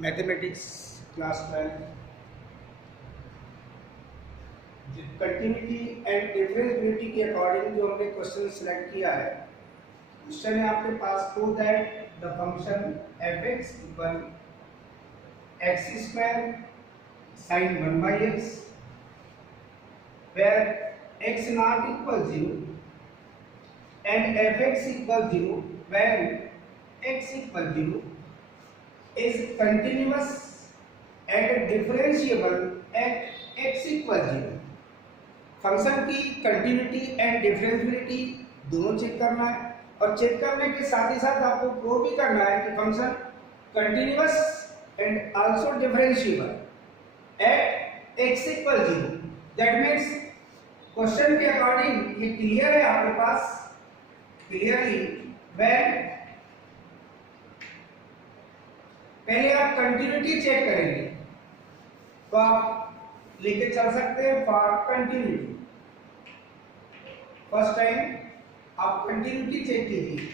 Mathematics class 12 continuity and differentiability के according जो हमने क्वेश्चन सिलेक्ट किया है। क्वेश्चन है आपके पास prove that the function f(x) equal x square sin 1/x where x not equal 0 and f(x) equal 0 when x equal 0 is continuous and differentiable at x equal 0। Function की continuity and differentiability दोनों check करना है और check करने के साथ ही साथ आपको प्रूव भी करना है कि function continuous and also differentiable eight x equal 0। That means question के अकॉर्डिंग ये क्लियर है आपके पास क्लियरली व्हेन पहले आप कंटिन्यूटी चेक करेंगे तो आप लेके चल सकते हैं फॉर कंटिन्यूटी। फर्स्ट टाइम आप कंटिन्यूटी चेक कीजिए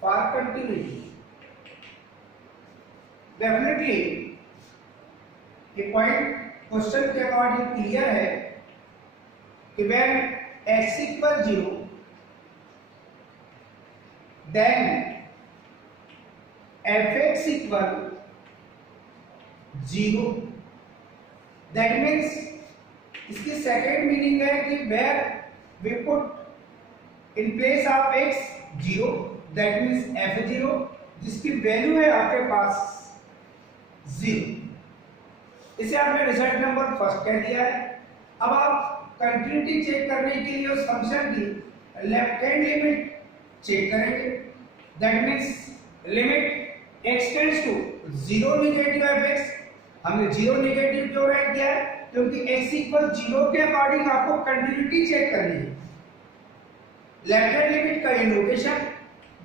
फॉर कंटिन्यूटी। डेफिनेटली ये पॉइंट क्वेश्चन के अकॉर्डिंग क्लियर है कि when x equal 0 then f(x) equal 0। That means इसकी सेकेंड मीनिंग है कि where we put in place of x 0 that means f0 जिसकी वैल्यू है आपके पास 0। इसे आपने रिजल्ट नंबर फर्स्ट कह दिया है। अब आप कंटिन्यूटी चेक करने के लिए उस फंक्शन की लेफ्ट हैंड लिमिट चेक करेंगे। That means limit x tends to 0 negative f(x)। हमने 0 नेगेटिव क्यों राइट किया है? क्योंकि x इक्वल 0 के अकॉर्डिंग आपको कंटिन्यूटी चेक करनी है। लेफ्ट हैंड लिमिट का ये notation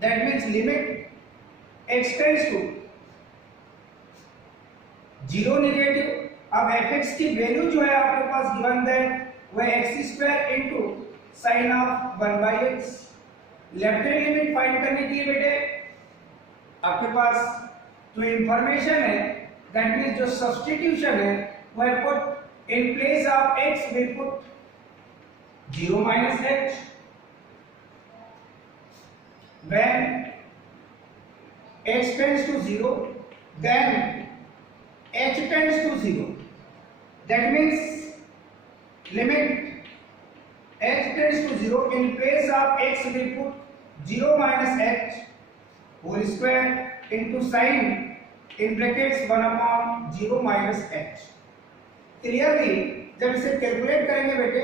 that means limit x tends to 0 negative. अब f(x) की वैल्यू जो है आपके पास गिवन है वह x² into sin of 1/x। Left hand limit find करने के लिए बेटे आपके पास जो इंफॉर्मेशन है दैट मींस जो सब्स्टिट्यूशन है वह put in place of x we put 0 - h when x tends to 0 then h tends to 0। that means limit h tends to 0 in place of x we put 0 - h whole square into sin in brackets 1/0 - h। Clearly जब इसे calculate करेंगे बेटे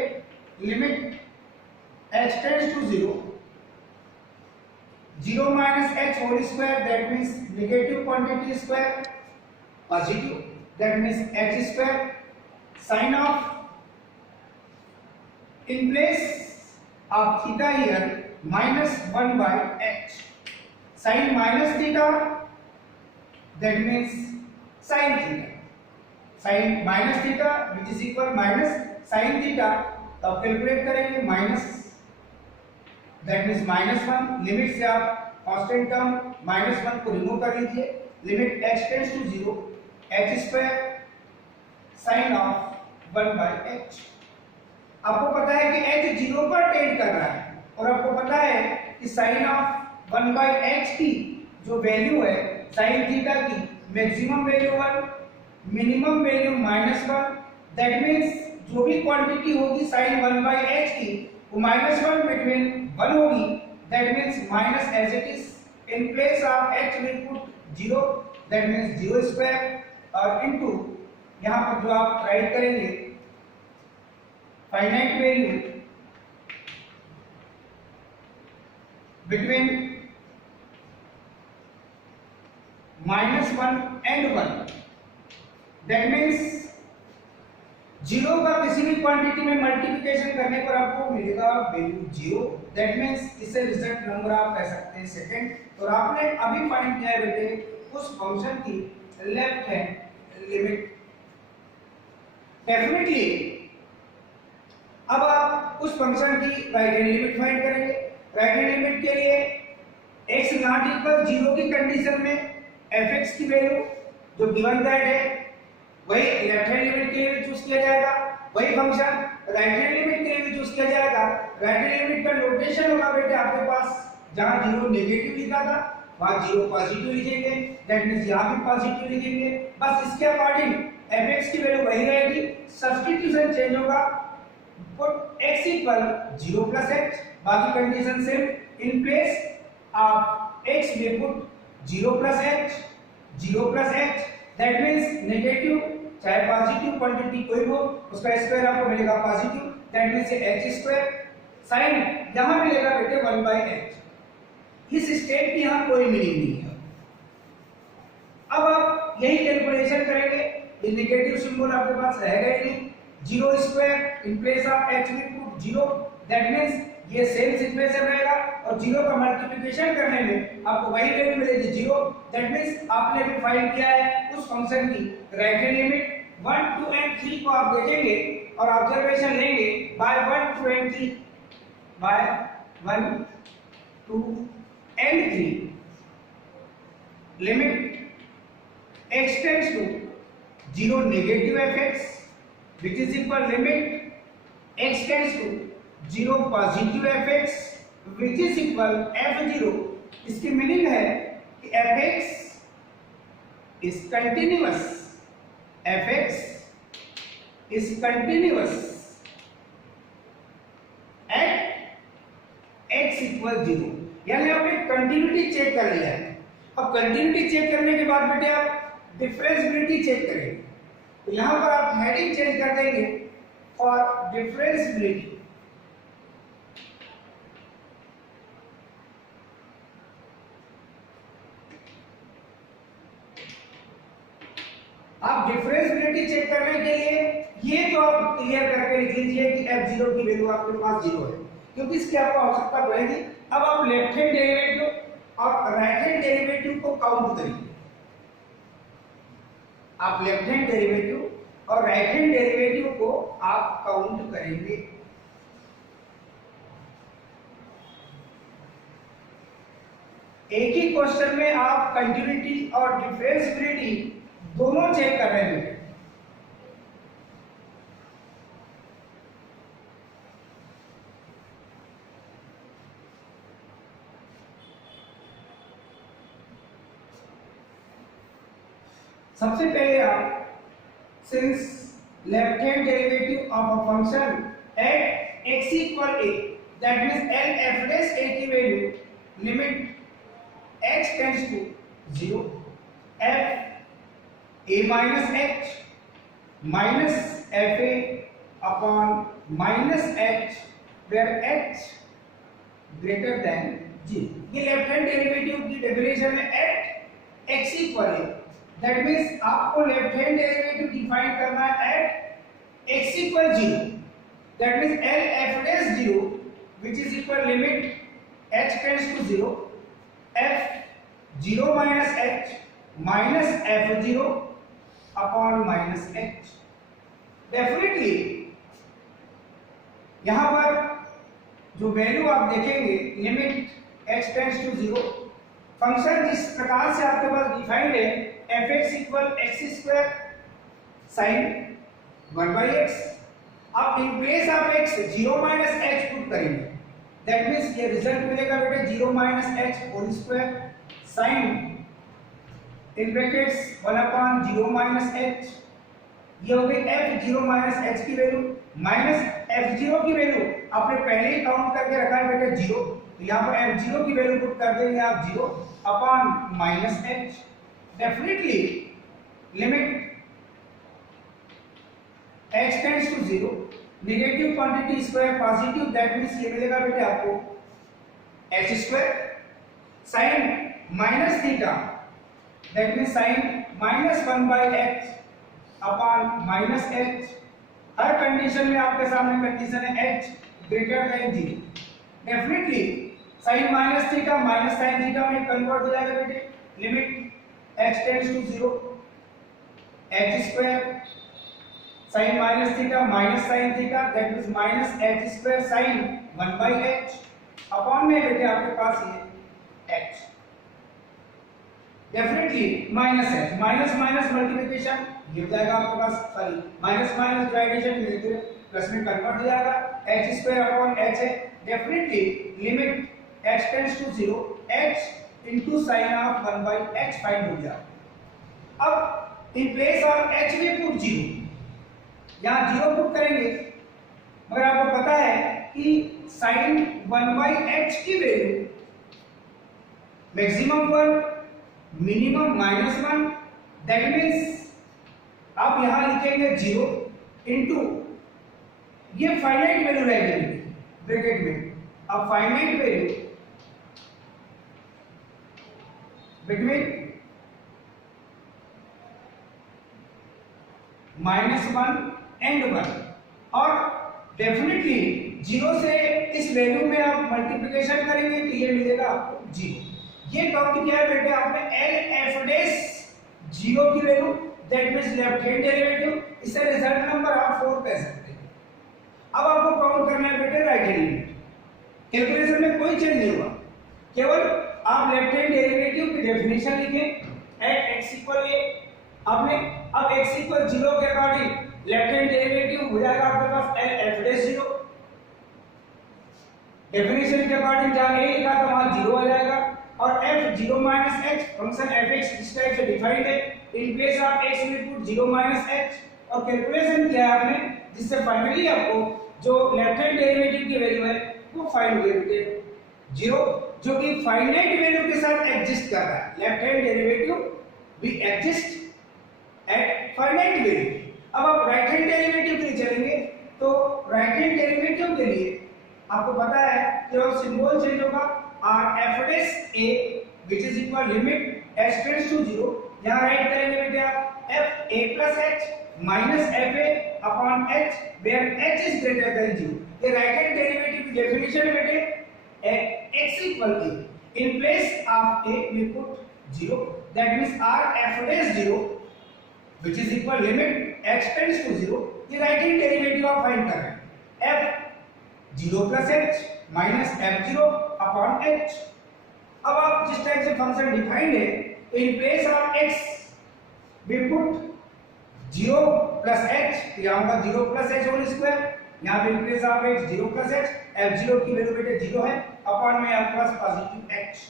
limit h tends to 0 0 - h whole square that means negative quantity square positive that means h square sin of in place of theta here -1/h sin minus theta that means sin theta sin minus theta which is equal minus sin theta। तो आप calculate करेंगे minus that means -1 limit से आप constant term -1 को remove कर लीजिए। Limit h tends to 0 h² sin of 1/h। आपको पता है कि h 0 पर टेंड कर रहा है और आपको पता है कि sin ऑफ 1/h की जो वैल्यू है sin थीटा की maximum value 1 minimum value -1। That means जो भी क्वांटिटी होगी sin 1/h की वो -1 बिटवीन 1 होगी। That means minus as it is in place of h we put 0 that means 0² और इनटू यहां पर जो आप राइट करेंगे finite value between -1 and 1। That means 0 का किसी भी क्वांटिटी में मल्टीप्लिकेशन करने पर आपको मिलेगा वैल्यू 0। दैट मींस इसे रिजल्ट नंबर आप कह सकते हैं सेकंड। और आपने अभी फाइंड किया है बेटे उस फंक्शन की लेफ्ट हैंड लिमिट। डेफिनेटली अब आप उस फंक्शन की राइट हैंड लिमिट फाइंड करेंगे। राइट हैंड लिमिट के लिए x नॉट इक्वल 0 की कंडीशन में fx की वैल्यू जो गिवन दैट है वही लेफ्ट हैंड लिमिट के लिए भी चूज किया जाएगा, वही फंक्शन राइट हैंड लिमिट के लिए भी चूज किया जाएगा। राइट हैंड लिमिट का नोटेशन होगा बेटे आपके पास, जहां 0 नेगेटिव लिखा था वहां 0 पॉजिटिव लिखेंगे, दैट मींस यहां भी पॉजिटिव लिखेंगे। बस इसके अकॉर्डिंग fx की वैल्यू वही रहेगी, सब्स्टिट्यूशन चेंज होगा, put x equal 0 plus h, बाकी कंडीशन सेम। इन प्लेस आप x में put 0 plus h, 0 plus h, that means negative चाहे पॉजिटिव क्वांटिटी कोई हो उसका स्क्वायर आपको मिलेगा positive, that means h square. Sine यहां मिलेगा बेटे 1/h। इस स्टेप की यहां कोई मीनिंग नहीं है। अब आप यही कैलकुलेशन करेंगे, ये नेगेटिव सिंबल आपके पास रहेगा ही नहीं, 0 square in place of h में पुट 0, दैट मींस ये सेम सिचुएशन रहेगा और 0 का मल्टीप्लिकेशन करने में आपको वही वैल्यू मिलेगी 0, दैट मींस आपने भी फाइंड किया है उस फंक्शन की राइट हैंड लिमिट। 1 2 एंड 3 को आप देखेंगे और ऑब्जर्वेशन लेंगे by 1 2 and 3, by 1 2 and 3 limit x tends to 0 negative fx which is equal limit x tends to 0 positive fx which is equal f0। इसकी मीनिंग है कि fx is continuous, fx is continuous at x equal 0, यानी आपने continuity check कर लिया है। अब continuity check करने के बाद बेटे आप डिफरेंशिएबिलिटी चेक करेंगे, तो यहां पर आप हेडिंग चेंज कर देंगे फॉर डिफरेंशिएबिलिटी। आप डिफरेंशिएबिलिटी चेक करने के लिए ये तो आप क्लियर करके लिख लीजिए कि f0 की वैल्यू आपके पास 0 है, क्योंकि इसकी आपको आवश्यकता पड़ेगी। अब आप लेफ्ट हैंड डेरिवेटिव और राइट हैंड डेरिवेटिव को काउंट करिए। आप लेफ्ट हैंड डेरिवेटिव और राइट हैंड डेरिवेटिव को आप काउंट करेंगे। एक ही क्वेश्चन में आप कंटिन्यूटी और डिफरेंशिएबिलिटी दोनों चेक कर रहे हैं। सबसे पहले आप since left hand derivative of a function at x equal a, that means l f dash a की वैल्यू limit h tends to 0 f a minus h minus f a upon minus h where h greater than 0। ये left hand derivative की definition है at x equal a, that means आपको left hand derivative define करना है at x equal 0, that means l f dash 0 which is equal limit h tends to 0 f 0 minus h minus f0 upon minus h। Definitely यहां पर जो value आप देखेंगे limit h tends to 0, function जिस प्रकार से आपके पास डिफाइंड है fx equal x square sin 1/x, आप in place of x 0 minus h put करेंगे, दैट मींस ये रिजल्ट मिलेगा बेटे 0 minus h whole square sin in brackets 1 upon 0 minus h, ये हो गई f0 माइनस h की वैल्यू माइनस f0 की वैल्यू आपने पहले ही काउंट करके रखा है बेटे 0, तो यहां पर f0 की वैल्यू पुट कर देंगे आप 0 upon minus h। Definitely limit h tends to 0, negative quantity square positive, that means ये मिलेगा बेटे आपको h square sin minus theta, that means sin minus 1/h upon minus h। हर कंडीशन में आपके सामने कंडीशन है h greater than 0। Definitely sin minus theta minus sin theta में कन्वर्ट हो जाएगा बेटे, limit h tends to 0 h square sin minus theta minus sin theta, that means minus h square sin 1/h upon में बेटे आपके पास ये h। Definitely minus h, minus minus multiplication ये हो जाएगा आपके पास, sorry minus minus division plus में कन्वर्ट हो जाएगा, एच स्क्वायर अपॉन एच है, definitely limit h tends to 0 h into sine of 1 by h find हो गया। अब in place of h we put 0, यहां 0 पुट करेंगे, मगर आपको पता है कि साइन 1 बाय एच की value maximum 1 minimum -1, that means आप यहां लिखेंगे 0 इनटू ये फाइनाइट वैल्यू रहेगी ब्रैकेट में, अब फाइनाइट वैल्यू बिटवीन -1 एंड 1, और डेफिनेटली 0 से इस वैल्यू में आप मल्टीप्लिकेशन करेंगे तो ये मिलेगा आपको 0। ये टर्म क्या है बेटे, आपने एल एफ डैश 0 की value, that means left hand derivative, इसे रिजल्ट नंबर आप 4 कह सकते हैं। अब आपको काउंट करना है बेटे राइट हैंड लिमिट, कैलकुलेशन में कोई चेंज नहीं हुआ, केवल आप लेफ्ट हैंड डेरिवेटिव की डेफिनेशन लिखें एट x इक्वल ए, आपने अब x इक्वल 0 के अकॉर्डिंग लेफ्ट हैंड डेरिवेटिव हो जाएगा आपके पास एल एफ डैश 0, डेफिनेशन के अकॉर्डिंग जहां a लिखा तो वहां 0 आ जाएगा, और f 0 minus h function fx इस टाइप से डिफाइंड है, in place of x we put 0 minus h, और कैलकुलेशन किया है आपने जिससे फाइनली आपको जो लेफ्ट हैंड डेरिवेटिव की वैल्यू है वो फाइंड हुई बेटे 0, जो कि फाइनाइट वैल्यू के साथ एग्जिस्ट कर रहा है, लेफ्ट हैंड डेरिवेटिव भी एग्जिस्ट एट फाइनाइट वैल्यू। अब आप राइट हैंड डेरिवेटिव के लिए चलेंगे तो राइट हैंड डेरिवेटिव के लिए आपको पता है केवल सिंबल चेंज होगा, r f dash a which is equal limit h tends to 0, यहां राइट करेंगे बेटे आप f a plus h minus f a upon h where h is greater than 0। ये राइट हैंड डेरिवेटिव की definition है बेटे x equal a, in place of a we put 0, that means r f dash 0 which is equal limit h tends to 0, ये right hand derivative आप find कर रहे हैं, f 0 plus h minus f0 upon h। अब आप जिस type से function defined है, in place of x we put 0 plus h, यहाँ होगा 0 प्लस h होल स्क्वायर, यहाँ पे इन place of x 0 plus h, f0 की वैल्यू बेटे 0 है, अपॉन में आपके पास पॉजिटिव h,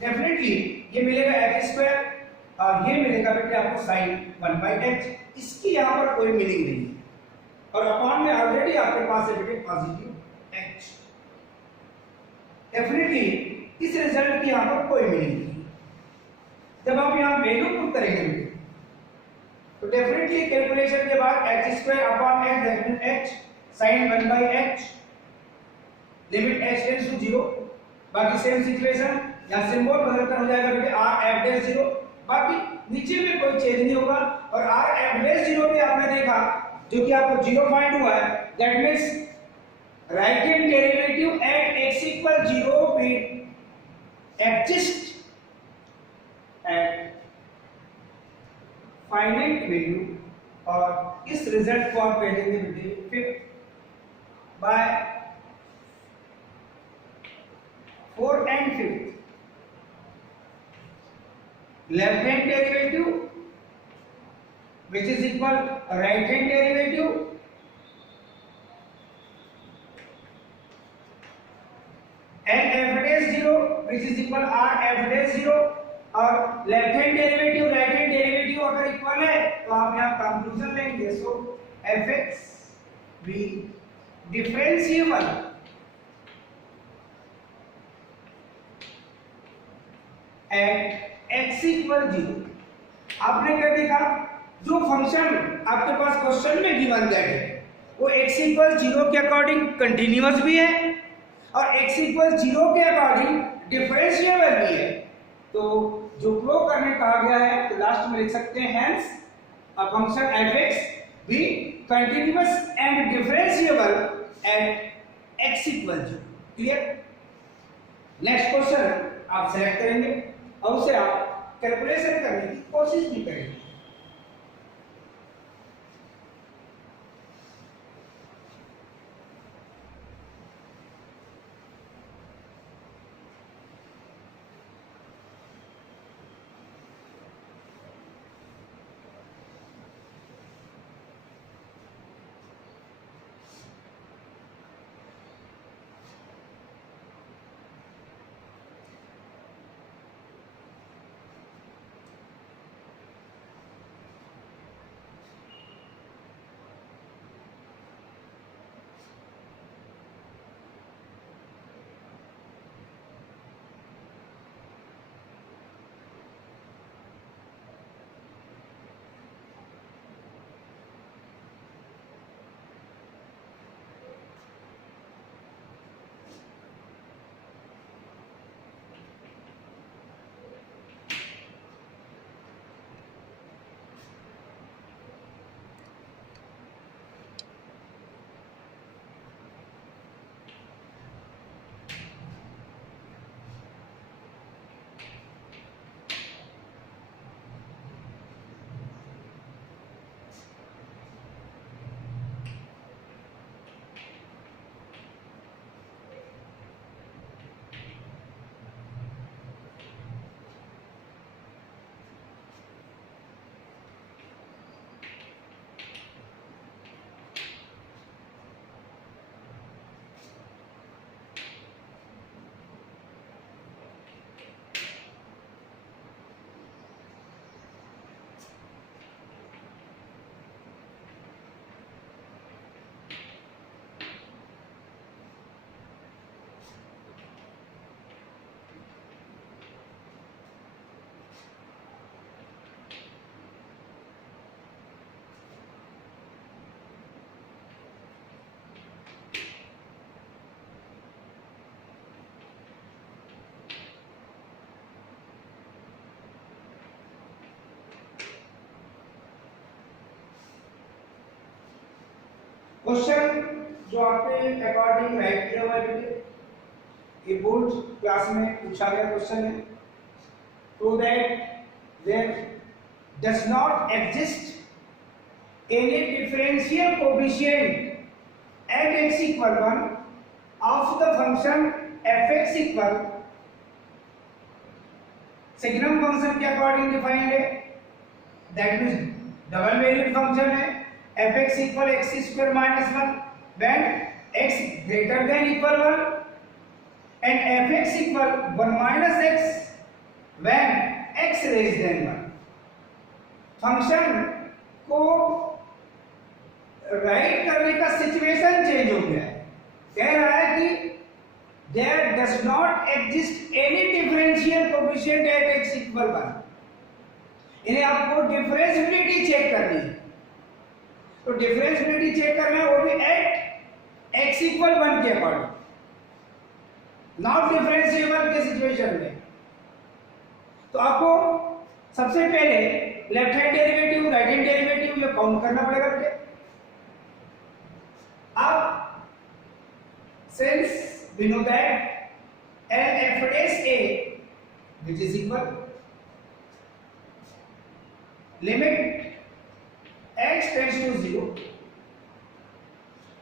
डेफिनेटली ये मिलेगा h स्क्वायर, और ये मिलेगा बेटे आपको sin 1 बाय h, इसकी यहाँ पर कोई मीनिंग नहीं है, और अपॉन में ऑलरेडी आपके पास है बेटे पॉजिटिव h, डेफिनेटली इस रिजल्ट की यहाँ पर कोई मीनिंग नहीं है। जब आप यहाँ वैल्यू पुट करेंगे बेटे तो डेफिनेटली कैलकुलेशन के बाद h square upon h that means h sin 1 by h limit h tends to 0, बाकी सेम सिचुएशन, यहां सिंबल बदलकर हो जाएगा बेटे r f डैश 0, बाकी नीचे में कोई चेंज नहीं होगा, और r f डैश 0 भी आपने देखा जो कि आपको 0 फाइंड हुआ है, that means right hand derivative at x equal 0 will exist at finite value, और इस रिजल्ट को आप कह देंगे बेटे fifth by 4 and 5th left hand derivative which is equal right hand derivative and f dash 0 which is equal r f dash 0, और left hand derivative right hand derivative अगर equal है तो आप यहां कंक्लूजन लेंगे, सो fx भी differentiable eight x equal 0। आपने क्या देखा, जो फंक्शन आपके पास क्वेश्चन में गिवन दैट है वो x इक्वल 0 के अकॉर्डिंग कंटिन्यूअस भी है और x इक्वल 0 के अकॉर्डिंग डिफरेंशिएबल भी है। तो जो प्रूव करने कहा गया है तो लास्ट में लिख सकते हैं हेंस अ फंक्शन fx भी continuous and differentiable eight x equal 0। Clear? Next question आप सेलेक्ट करेंगे और उसे आप कैलकुलेशन करने की कोशिश भी करेंगे। क्वेश्चन जो आपके अकॉर्डिंग राइट किया हुआ है, ये बोर्ड क्लास में पूछा गया क्वेश्चन है। तो that there does not exist any differential coefficient at x equal 1 of the function fx equal signum function के अकॉर्डिंग डिफाइंड है, that means double valued function है fx equal x square minus 1 when x greater than equal 1 and fx equal 1 minus x when x less than 1। Function को right करने का situation change हो गया है। कह रहा है कि there does not exist any differential coefficient at x equal 1। इन्हें आपको डिफरेंशिएबिलिटी चेक करनी है, तो डिफरेंशिएबिलिटी चेक करना है वो भी एट x इक्वल 1 के अकॉर्डिंग, नॉट डिफरेंशिएबल के सिचुएशन में। तो आपको सबसे पहले left hand derivative right hand derivative ये काउंट करना पड़ेगा बेटे। अब since we know that f dash a which is equal limit x tends to 0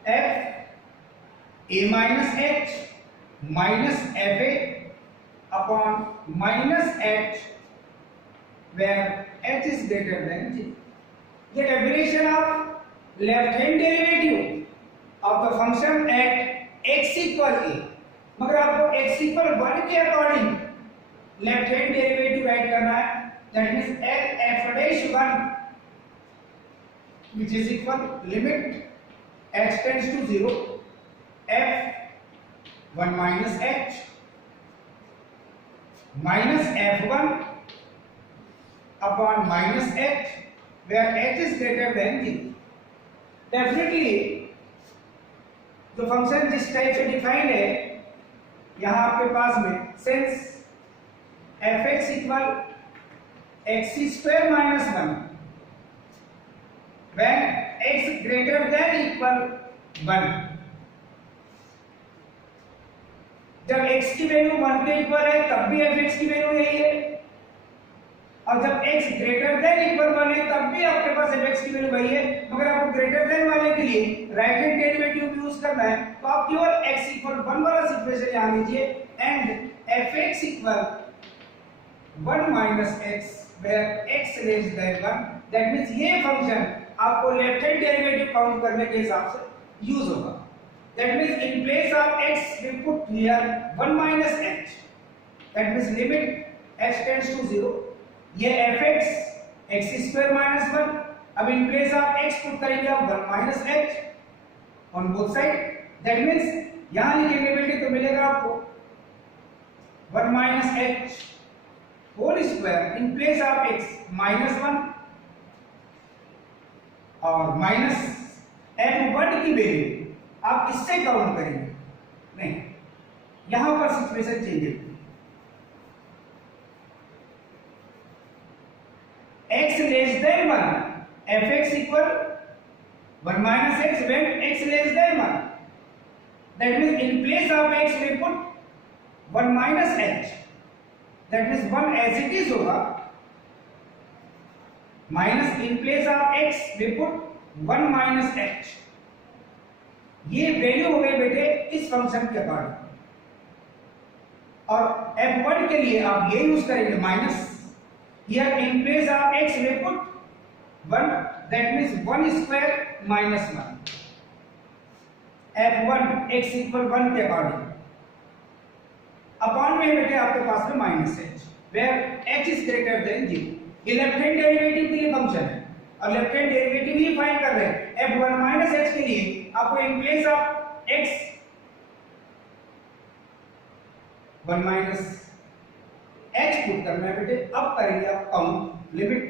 f a minus h minus f a upon minus h where h is greater than 0। ये definition of left hand derivative of the function at x equal a। मगर आपको x equal 1 के according left hand derivative right करना है, that means f dash 1 which is equal limit h tends to 0 f 1 minus h minus f1 upon minus h where h is greater than 0। Definitely जो function जिस type से defined है यहां आपके पास में since fx equal x square minus 1 when x greater than equal 1, जब x की value 1 के इक्वल है तब भी fx की वैल्यू यही है, और जब x ग्रेटर देन इक्वल 1 है तब भी आपके पास fx की वैल्यू वही है। मगर आपको ग्रेटर देन वाले के लिए राइट हैंड डेरिवेटिव भी यूज करना है, तो आप केवल x इक्वल 1 वाला सिचुएशन यहां लीजिए and fx equal 1 minus x where x less than 1। That means ये फंक्शन आपको लेफ्ट हैंड डेरिवेटिव काउंट करने के हिसाब से यूज होगा। That means in place of x we put here 1 minus h, that means limit h tends to 0। ये fx x square minus 1, अब in place of x put करेंगे आप 1 minus h on both side, that means यहां लिखेंगे बेटे तो मिलेगा आपको 1 minus h whole square in place of x minus 1 और माइनस f1 की वैल्यू आप इससे काउंट करेंगे, नहीं यहां पर सिचुएशन चेंज है। x less than 1 fx equal 1 minus x when x less than 1, that means in place of x we put 1 minus h, that means 1 as it is होगा, minus in place of x we put 1 minus h। ये value हो गई बेटे इस function के according, और f1 के लिए आप ये यूज करेंगे minus, here in place of x we put 1, that means 1 square minus 1 f1 x equal 1 के अकॉर्डिंग अपॉन में बेटे आपके पास में minus h where h is greater than 0। ये लेफ्ट हैंड डेरिवेटिव के लिए फंक्शन है और लेफ्ट हैंड डेरिवेटिव ही फाइंड कर रहे हैं। f1 minus h के लिए आपको in place of x 1 minus h put करना है बेटे। अब करेंगे आप count limit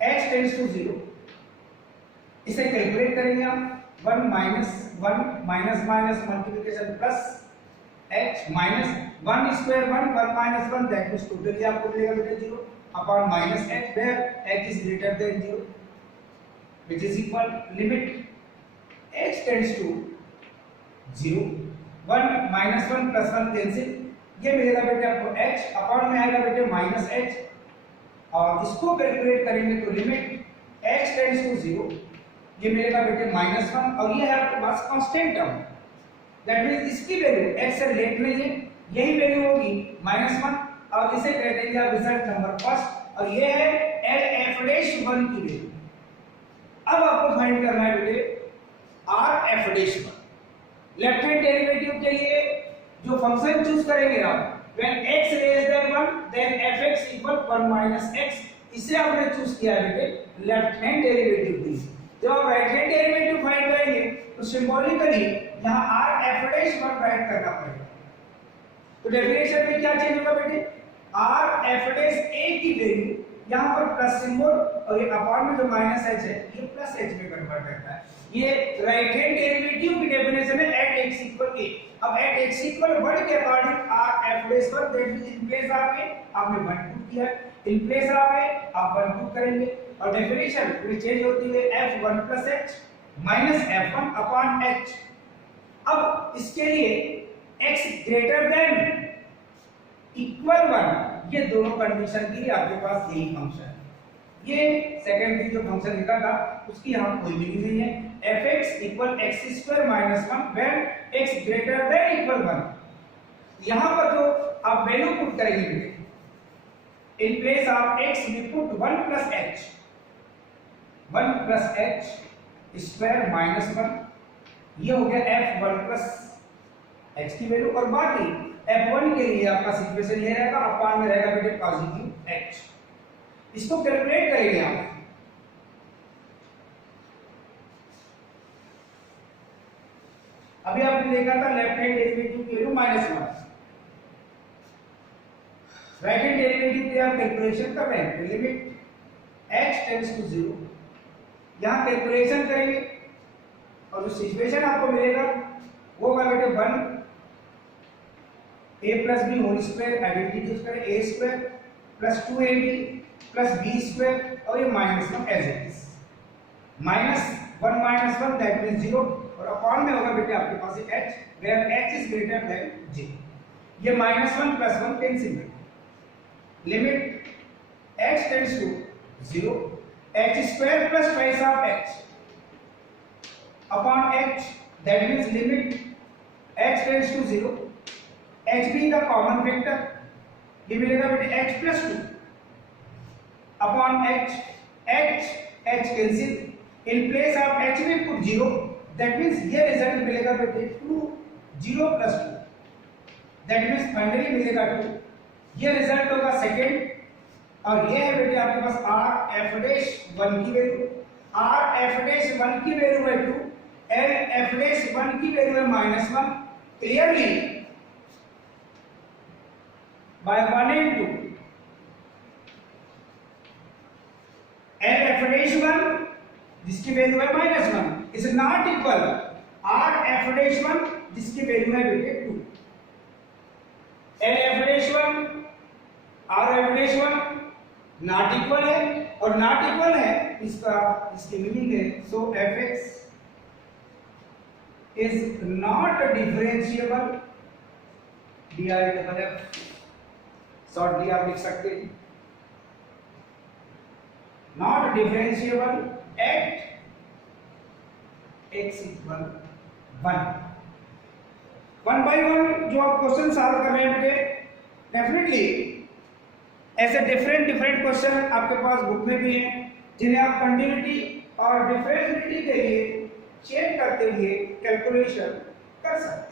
h tends to 0, इसे कैलकुलेट करेंगे आप 1 minus 1 minus minus multiplication plus h minus 1 square 1 minus 1, that means totally आपको मिलेगा बेटे 0 upon minus h where h is greater than 0 which is equal limit x tends to 0, 1 minus 1 plus 1 cancel, ये मिलेगा बेटे आपको h, upon में आएगा बेटे माइनस h, और इसको कैलकुलेट करेंगे तो लिमिट x टेंड्स टू 0, ये मिलेगा बेटे माइनस 1, और ये है आपके पास कांस्टेंट टर्म, दैट मींस इसकी वैल्यू x से लेट में है, यही वैल्यू होगी माइनस 1, और इसे कहते हैं आप रिजल्ट नंबर फर्स्ट, और ये है LF'1 की वैल्यू। अब आपको फाइंड करना है बेटे RF'1। लेफ्ट हैंड डेरिवेटिव के लिए जो फंक्शन चूज करेंगे आप, when x less than 1 then fx equal 1 minus x, इसे आपने चूज किया है बेटे लेफ्ट हैंड डेरिवेटिव के लिए। जब आप राइट हैंड डेरिवेटिव फाइंड करेंगे तो सिंबॉलिकली यहां RF'1 राइट करना पड़ेगा। तो डेफिनेशन में क्या चेंज होगा बेटे, RF' की वैल्यू यहाँ पर प्लस सिंबल, और ये अपॉन में जो माइनस h है ये प्लस h में कन्वर्ट करता है। ये राइट हैंड डेरिवेटिव की डेफिनेशन है एट x इक्वल a। अब एट x इक्वल 1 के according RF'1 that means in place आपने 1 पुट किया, इन प्लेस आप 1 पुट करेंगे, और डेफिनेशन में चेंज होती है f1 h minus f1 upon h। अब इसके लिए x ग्रेटर देन इक्वल 1, ये दोनों कंडीशन के लिए आपके पास यही फंक्शन है। ये सेकंड जो फंक्शन लिखा था उसकी यहां कोई मीनिंग नहीं है। fx equal x² minus 1 when x greater than equal 1। यहां पर जो आप वैल्यू पुट करेंगे in place of x we put 1 plus h, 1 plus h square minus 1, ये हो गया f1 प्लस h की वैल्यू, और बाकी f1 के लिए आपका इक्वेशन ये रहेगा, अपॉन में रहेगा बेटे पॉजिटिव h। इसको कैलकुलेट करेंगे आप। अभी आपने देखा था लेफ्ट हैंड डेरिवेटिव की वैल्यू -1, राइट हैंड डेरिवेटिव के आप कैलकुलेशन कर रहे हैं तो लिमिट h टेंड्स टू 0, यहां कैलकुलेशन करेंगे और जो सिचुएशन आपको मिलेगा वो होगा बेटे 1 a plus b whole square, identity use करें a square plus 2ab plus b square, और ये -1 as it is, -1 minus 1 that means 0, और अपॉन में होगा बेटे आपके पास h where h is greater than 0, ये -1 प्लस 1 कैंसिल है, limit h tends to 0, h square plus twice of h upon h, that means limit h tends to 0, h being the common factor, ये मिलेगा बेटे h plus 2 upon h, h cancel, in place of h में put 0, that means ये result मिलेगा बेटे 2 0 plus 2, that means finally मिलेगा 2, ये result होगा सेकंड, और ये है बेटे आपके पास RF'1 की वैल्यू, RF'1 की वैल्यू है 2, LF'1 की वैल्यू है -1, क्लियरली by 1 and 2 LF'1 जिसकी वैल्यू है -1 इज नॉट इक्वल RF'1 जिसकी वैल्यू है बेटे 2। LF'1 RF'1 नॉट इक्वल है, और नॉट इक्वल है इसकी मीनिंग है सो fx is not differentiable, DIFF shortly आप लिख सकते हैं, not differentiable eight x equal 1। 1 by 1 जो आप क्वेश्चन सॉल्व कर रहे हैं बेटे, डेफिनेटली ऐसे डिफरेंट क्वेश्चन आपके पास बुक में भी हैं जिन्हें आप कंटिन्यूटी और डिफरेंशिएबिलिटी के लिए चेक करते हुए कैलकुलेशन कर सकते हैं।